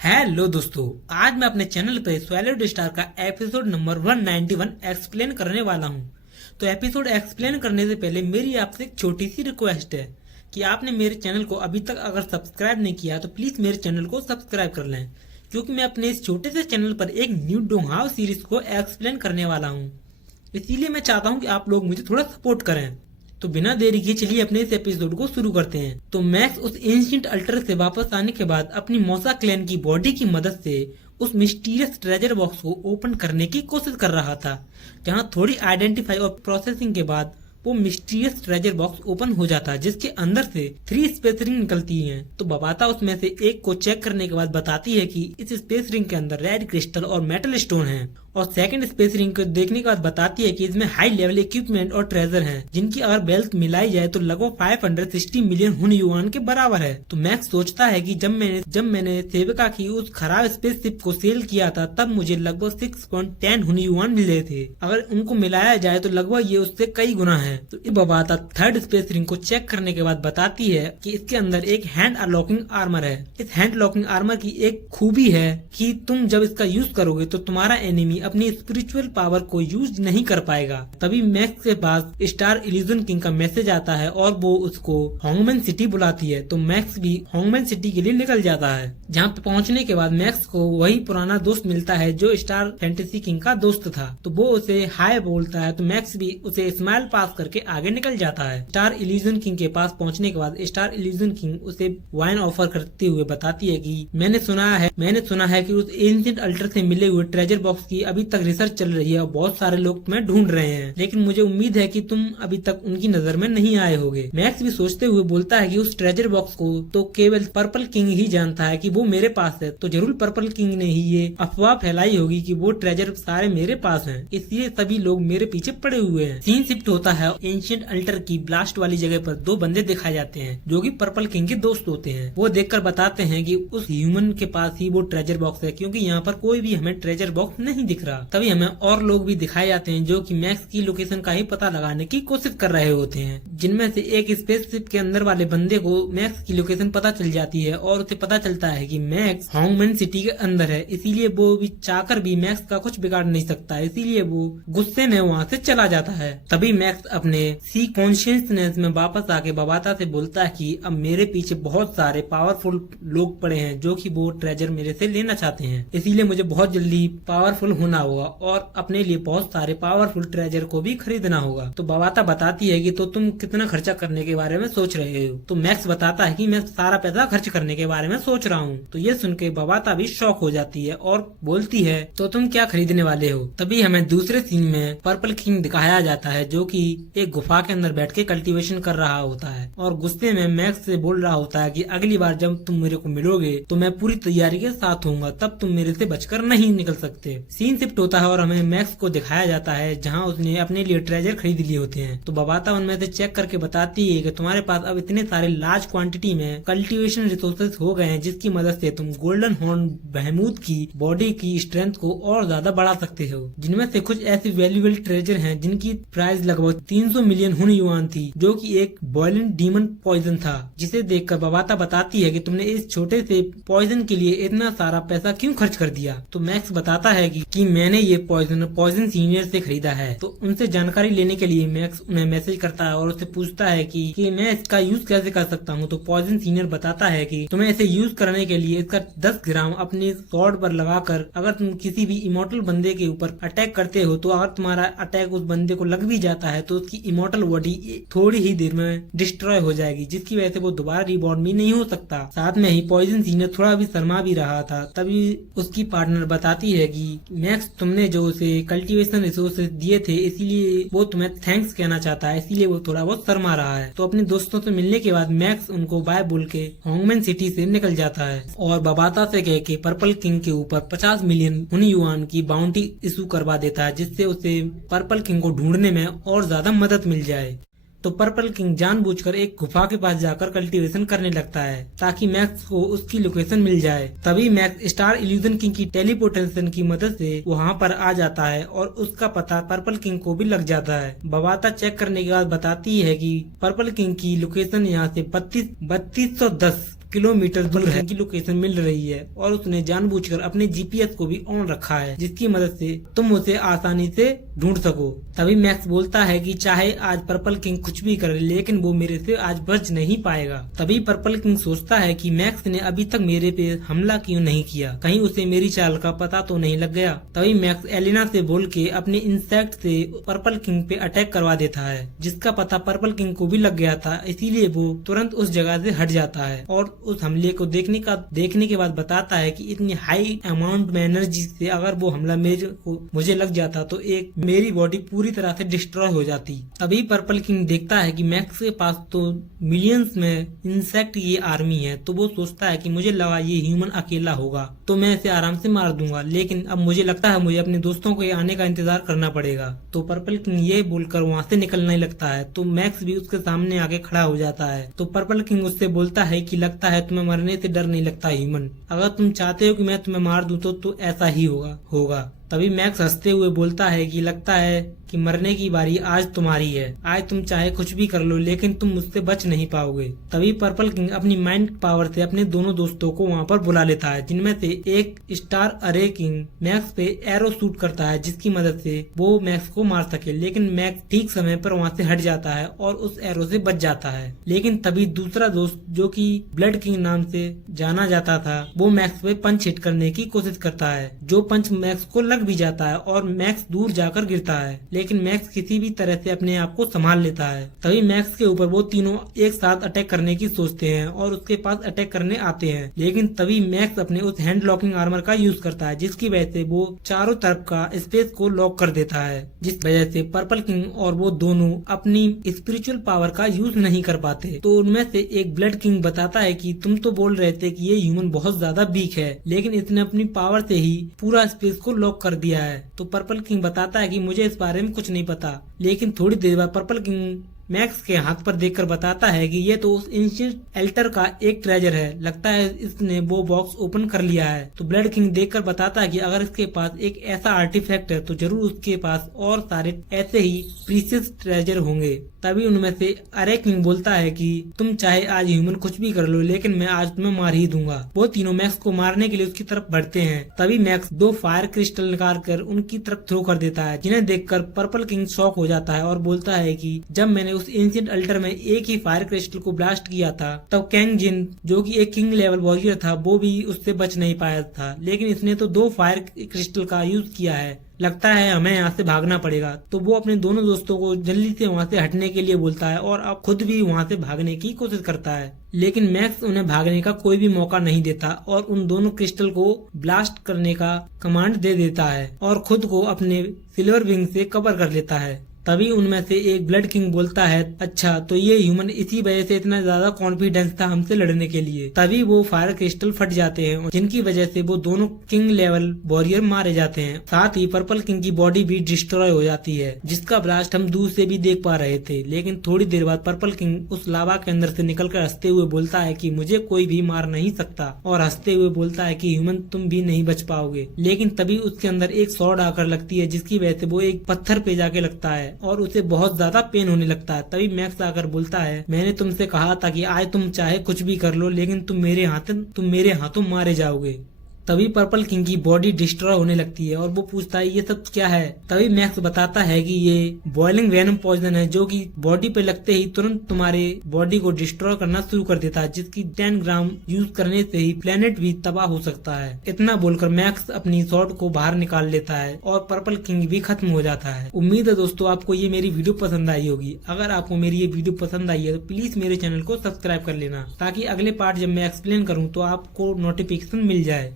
Hello दोस्तों, आज मैं अपने चैनल पे सॉलिड स्टार का एपिसोड नंबर 191 एक्सप्लेन करने वाला हूँ। तो एपिसोड एक्सप्लेन करने से पहले मेरी आपसे एक छोटी सी रिक्वेस्ट है कि आपने मेरे चैनल को अभी तक अगर सब्सक्राइब नहीं किया तो प्लीज मेरे चैनल को सब्सक्राइब कर लें, क्योंकि मैं अपने इस छोटे से चैनल पर एक न्यू डोंगहाव सीरीज को एक्सप्लेन करने वाला हूँ। इसीलिए मैं चाहता हूँ कि आप लोग मुझे थोड़ा सपोर्ट करें। तो बिना देरी के चलिए अपने इस एपिसोड को शुरू करते हैं। तो मैक्स उस एंशिएंट अल्टर से वापस आने के बाद अपनी मौसा क्लैन की बॉडी की मदद से उस मिस्टीरियस ट्रेजर बॉक्स को ओपन करने की कोशिश कर रहा था, जहां थोड़ी आइडेंटिफाई और प्रोसेसिंग के बाद वो मिस्टीरियस ट्रेजर बॉक्स ओपन हो जाता है, जिसके अंदर से 3 स्पेस रिंग निकलती हैं। तो बबाता उसमें से एक को चेक करने के बाद बताती है कि इस स्पेस रिंग के अंदर रेड क्रिस्टल और मेटल स्टोन है, और सेकंड स्पेस रिंग को देखने के बाद बताती है कि इसमें हाई लेवल इक्विपमेंट और ट्रेजर हैं, जिनकी अगर वेल्थ मिलाई जाए तो लगभग 560 मिलियन हुन युआन के बराबर है। तो मैक्स सोचता है कि जब मैंने सेविका की उस खराब स्पेसशिप को सेल किया था तब मुझे लगभग 6.10 हुन युआन मिले थे। अगर उनको मिलाया जाए तो लगभग ये उससे कई गुना है। तो ये बबाता थर्ड स्पेस रिंग को चेक करने के बाद बताती है कि इसके अंदर एक हैंड अनलॉकिंग आर्मर है। इस हैंड लॉकिंग आर्मर की एक खूबी है कि तुम जब इसका यूज करोगे तो तुम्हारा एनिमी अपनी स्पिरिचुअल पावर को यूज नहीं कर पाएगा। तभी मैक्स के पास स्टार इल्यूजन किंग का मैसेज आता है और वो उसको होंगमैन सिटी बुलाती है। तो मैक्स भी होंगमैन सिटी के लिए निकल जाता है, जहाँ पे पहुँचने के बाद मैक्स को वही पुराना दोस्त मिलता है जो स्टार फैंटेसी किंग का दोस्त था। तो वो उसे हाय बोलता है, तो मैक्स भी उसे स्माइल पास करके आगे निकल जाता है। स्टार इल्यूजन किंग के पास पहुँचने के बाद स्टार इल्यूजन किंग उसे वाइन ऑफर करते हुए बताती है कि मैंने सुना है कि उस एंशिएंट अल्टर से मिले हुए ट्रेजर बॉक्स की अभी तक रिसर्च चल रही है और बहुत सारे लोग तुम्हें ढूंढ रहे हैं, लेकिन मुझे उम्मीद है कि तुम अभी तक उनकी नजर में नहीं आए होगे। मैक्स भी सोचते हुए बोलता है कि उस ट्रेजर बॉक्स को तो केवल पर्पल किंग ही जानता है कि वो मेरे पास है, तो जरूर पर्पल किंग ने ही ये अफवाह फैलाई होगी कि वो ट्रेजर सारे मेरे पास हैं, इसलिए सभी लोग मेरे पीछे पड़े हुए हैं। सीन शिफ्ट होता है, एंशिएंट अल्टर की ब्लास्ट वाली जगह पर 2 बंदे दिखाए जाते हैं जो कि पर्पल किंग के दोस्त होते हैं। वो देखकर बताते हैं कि उस ह्यूमन के पास ही वो ट्रेजर बॉक्स है, क्योंकि यहाँ पर कोई भी हमें ट्रेजर बॉक्स नहीं दिख रहा। तभी हमें और लोग भी दिखाए जाते हैं जो कि मैक्स की लोकेशन का ही पता लगाने की कोशिश कर रहे होते हैं, जिनमें से एक स्पेसशिप के अंदर वाले बंदे को मैक्स की लोकेशन पता चल जाती है और उसे पता चलता है कि मैक्स होंगमैन सिटी के अंदर है, इसीलिए वो भी चाहकर भी मैक्स का कुछ बिगाड़ नहीं सकता, इसीलिए वो गुस्से में वहाँ से चला जाता है। तभी मैक्स अपने सी कॉन्शियसनेस में वापस आके बबाता से बोलता है कि अब मेरे पीछे बहुत सारे पावरफुल लोग पड़े हैं जो कि वो ट्रेजर मेरे से लेना चाहते हैं, इसीलिए मुझे बहुत जल्दी पावरफुल होना होगा और अपने लिए बहुत सारे पावरफुल ट्रेजर को भी खरीदना होगा। तो बबाता बताती है कि तो तुम कितना खर्चा करने के बारे में सोच रहे हो। तो मैक्स बताता है कि मैं सारा पैसा खर्च करने के बारे में सोच रहा हूँ। तो ये सुन के बबाता भी शॉक हो जाती है और बोलती है तो तुम क्या खरीदने वाले हो। तभी हमें दूसरे सीन में पर्पल किंग दिखाया जाता है जो कि एक गुफा के अंदर बैठ के कल्टीवेशन कर रहा होता है और गुस्से में मैक्स से बोल रहा होता है कि अगली बार जब तुम मेरे को मिलोगे तो मैं पूरी तैयारी के साथ हूँ, तब तुम मेरे से बचकर नहीं निकल सकते। सीन शिफ्ट होता है और हमें मैक्स को दिखाया जाता है जहां उसने अपने लिए ट्रेजर खरीद लिए होते हैं। तो बबाता उनमें से चेक करके बताती है कि तुम्हारे पास अब इतने सारे लार्ज क्वांटिटी में कल्टीवेशन रिसोर्सेज हो गए हैं, जिसकी मदद से तुम गोल्डन हॉर्न बहमूद की बॉडी की स्ट्रेंथ को और ज्यादा बढ़ा सकते हो, जिनमें से कुछ ऐसे वैल्यूएबल ट्रेजर हैं जिनकी प्राइस लगभग 300 मिलियन हुन युआन थी, जो कि एक बॉयलेंट डीमन पॉइजन था, जिसे देखकर बबाता बताती है कि तुमने इस छोटे से पॉइजन के लिए इतना सारा पैसा क्यों खर्च कर दिया। तो मैक्स बताता है कि मैंने ये पॉइजन सीनियर से खरीदा है। तो उनसे जानकारी लेने के लिए मैक्स उन्हें मैसेज करता है और उससे पूछता है कि मैं इसका यूज कैसे कर सकता हूँ। तो पॉइजन सीनियर बताता है कि तुम्हें इसे यूज करने के लिए इसका 10 ग्राम अपने स्वॉर्ड पर लगाकर अगर तुम किसी भी इमोर्टल बंदे के ऊपर अटैक करते हो, तो अगर तुम्हारा अटैक उस बंदे को लग भी जाता है तो उसकी इमोर्टल बॉडी थोड़ी ही देर में डिस्ट्रॉय हो जाएगी, जिसकी वजह से वो दोबारा रिबॉर्न भी नहीं हो सकता। साथ में ही पॉइजन सीनियर थोड़ा भी शर्मा भी रहा था। तभी उसकी पार्टनर बताती है कि मैक्स तुमने जो उसे कल्टीवेशन रिसोर्सेज दिए थे इसीलिए वो तुम्हें थैंक्स कहना चाहता है, इसीलिए वो थोड़ा बहुत शर्मा रहा है। तो अपने दोस्तों से मिलने के बाद मैक्स उनको बाय बोल के होंगमैन सिटी से निकल जाता है और बबाता से कह के पर्पल किंग के ऊपर 50 मिलियन हुन युआन की बाउंटी इशू करवा देता है, जिससे उसे पर्पल किंग को ढूंढने में और ज्यादा मदद मिल जाए। तो पर्पल किंग जानबूझकर एक गुफा के पास जाकर कल्टीवेशन करने लगता है ताकि मैक्स को उसकी लोकेशन मिल जाए। तभी मैक्स स्टार इल्यूजन किंग की टेलीपोर्टेशन की मदद से वहां पर आ जाता है और उसका पता पर्पल किंग को भी लग जाता है। बबाता चेक करने के बाद बताती है कि पर्पल किंग की लोकेशन यहाँ से 3210 किलोमीटर दूर है की लोकेशन मिल रही है और उसने जानबूझकर अपने जीपीएस को भी ऑन रखा है, जिसकी मदद से तुम उसे आसानी से ढूंढ सको। तभी मैक्स बोलता है कि चाहे आज पर्पल किंग कुछ भी करे लेकिन वो मेरे से आज बच नहीं पाएगा। तभी पर्पल किंग सोचता है कि मैक्स ने अभी तक मेरे पे हमला क्यों नहीं किया, कहीं उसे मेरी चाल का पता तो नहीं लग गया। तभी मैक्स एलिना से बोल के अपने इंसेक्ट से पर्पल किंग पे अटैक करवा देता है, जिसका पता पर्पल किंग को भी लग गया था, इसीलिए वो तुरंत उस जगह से हट जाता है और उस हमले को देखने के बाद बताता है कि इतनी हाई अमाउंट में एनर्जी से अगर वो हमला मुझे लग जाता तो एक मेरी बॉडी पूरी तरह से डिस्ट्रॉय हो जाती। तभी पर्पल किंग देखता है कि मैक्स के पास तो मिलियंस में इंसेक्ट ये आर्मी है, तो वो सोचता है कि मुझे लगा ये ह्यूमन अकेला होगा तो मैं इसे आराम से मार दूंगा, लेकिन अब मुझे लगता है मुझे अपने दोस्तों के आने का इंतजार करना पड़ेगा। तो पर्पल किंग ये बोलकर वहाँ से निकलने लगता है, तो मैक्स भी उसके सामने आके खड़ा हो जाता है। तो पर्पल किंग उससे बोलता है कि लगता है तुम्हें मरने से डर नहीं लगता ह्यूमन, अगर तुम चाहते हो कि मैं तुम्हें मार दूं तो ऐसा ही होगा। तभी मैक्स हंसते हुए बोलता है कि लगता है कि मरने की बारी आज तुम्हारी है, आज तुम चाहे कुछ भी कर लो लेकिन तुम मुझसे बच नहीं पाओगे। तभी पर्पल किंग अपनी माइंड पावर से अपने दोनों दोस्तों को वहाँ पर बुला लेता है, जिनमें से एक स्टार अरे किंग मैक्स पे एरो शूट करता है, जिसकी मदद से वो मैक्स को मार सके, लेकिन मैक्स ठीक समय पर वहाँ से हट जाता है और उस एरो से बच जाता है। लेकिन तभी दूसरा दोस्त जो कि ब्लड किंग नाम से जाना जाता था, वो मैक्स पे पंच हिट करने की कोशिश करता है, जो पंच मैक्स को लग भी जाता है और मैक्स दूर जाकर गिरता है, लेकिन मैक्स किसी भी तरह से अपने आप को संभाल लेता है। तभी मैक्स के ऊपर वो तीनों एक साथ अटैक करने की सोचते हैं और उसके पास अटैक करने आते हैं, लेकिन तभी मैक्स अपने उस हैंड लॉकिंग आर्मर का यूज करता है, जिसकी वजह से वो चारों तरफ का स्पेस को लॉक कर देता है, जिस वजह से पर्पल किंग और वो दोनों अपनी स्पिरिचुअल पावर का यूज नहीं कर पाते। तो उनमें से एक ब्लड किंग बताता है कि तुम तो बोल रहे थे कि ये ह्यूमन बहुत ज्यादा वीक है, लेकिन इसने अपनी पावर से ही पूरा स्पेस को लॉक कर दिया है। तो पर्पल किंग बताता है कि मुझे इस बारे में कुछ नहीं पता, लेकिन थोड़ी देर बाद पर्पल किंग मैक्स के हाथ पर देखकर बताता है कि ये तो उस एंशिएंट एल्टर का एक ट्रेजर है, लगता है इसने वो बॉक्स ओपन कर लिया है। तो ब्लड किंग देखकर बताता है कि अगर इसके पास एक ऐसा आर्टिफैक्ट है तो जरूर उसके पास और सारे ऐसे ही प्रीशियस ट्रेजर होंगे। तभी उनमें से अरे किंग बोलता है कि तुम चाहे आज ह्यूमन कुछ भी कर लो लेकिन मैं आज तुम्हें मार ही दूंगा। वो तीनों मैक्स को मारने के लिए उसकी तरफ बढ़ते हैं। तभी मैक्स 2 फायर क्रिस्टल निकाल कर उनकी तरफ थ्रो कर देता है, जिन्हें देखकर पर्पल किंग शॉक हो जाता है और बोलता है कि जब मैंने उस एंशिएंट अल्टर में एक ही फायर क्रिस्टल को ब्लास्ट किया था तब कैंग जिन जो कि एक किंग लेवल वॉरियर था वो भी उससे बच नहीं पाया था, लेकिन इसने तो 2 फायर क्रिस्टल का यूज किया है, लगता है हमें यहाँ से भागना पड़ेगा। तो वो अपने दोनों दोस्तों को जल्दी से वहाँ से हटने के लिए बोलता है और अब खुद भी वहाँ से भागने की कोशिश करता है, लेकिन मैक्स उन्हें भागने का कोई भी मौका नहीं देता और उन दोनों क्रिस्टल को ब्लास्ट करने का कमांड दे देता है और खुद को अपने सिल्वर विंग से कवर कर लेता है। तभी उनमें से एक ब्लड किंग बोलता है अच्छा तो ये ह्यूमन इसी वजह से इतना ज्यादा कॉन्फिडेंस था हमसे लड़ने के लिए। तभी वो फायर क्रिस्टल फट जाते हैं, जिनकी वजह से वो दोनों किंग लेवल वॉरियर मारे जाते हैं। साथ ही पर्पल किंग की बॉडी भी डिस्ट्रॉय हो जाती है, जिसका ब्लास्ट हम दूर से भी देख पा रहे थे। लेकिन थोड़ी देर बाद पर्पल किंग उस लावा के अंदर से निकलकर हंसते हुए बोलता है कि मुझे कोई भी मार नहीं सकता, और हंसते हुए बोलता है कि ह्यूमन तुम भी नहीं बच पाओगे। लेकिन तभी उसके अंदर एक सॉर्ड आकर लगती है, जिसकी वजह से वो एक पत्थर पे जाके लगता है और उसे बहुत ज्यादा पेन होने लगता है। तभी मैक्स आकर बोलता है मैंने तुमसे कहा था कि आज तुम चाहे कुछ भी कर लो लेकिन तुम मेरे हाथों मारे जाओगे। तभी पर्पल किंग की बॉडी डिस्ट्रॉय होने लगती है और वो पूछता है ये सब क्या है। तभी मैक्स बताता है कि ये बॉइलिंग वेनम पॉइजन है जो कि बॉडी पे लगते ही तुरंत तुम्हारे बॉडी को डिस्ट्रॉय करना शुरू कर देता है, जिसकी 10 ग्राम यूज करने से ही प्लेनेट भी तबाह हो सकता है। इतना बोलकर मैक्स अपनी स्वॉर्ड को बाहर निकाल लेता है और पर्पल किंग भी खत्म हो जाता है। उम्मीद है दोस्तों आपको ये मेरी वीडियो पसंद आई होगी। अगर आपको मेरी ये वीडियो पसंद आई है तो प्लीज मेरे चैनल को सब्सक्राइब कर लेना, ताकि अगले पार्ट जब मैं एक्सप्लेन करूँ तो आपको नोटिफिकेशन मिल जाए।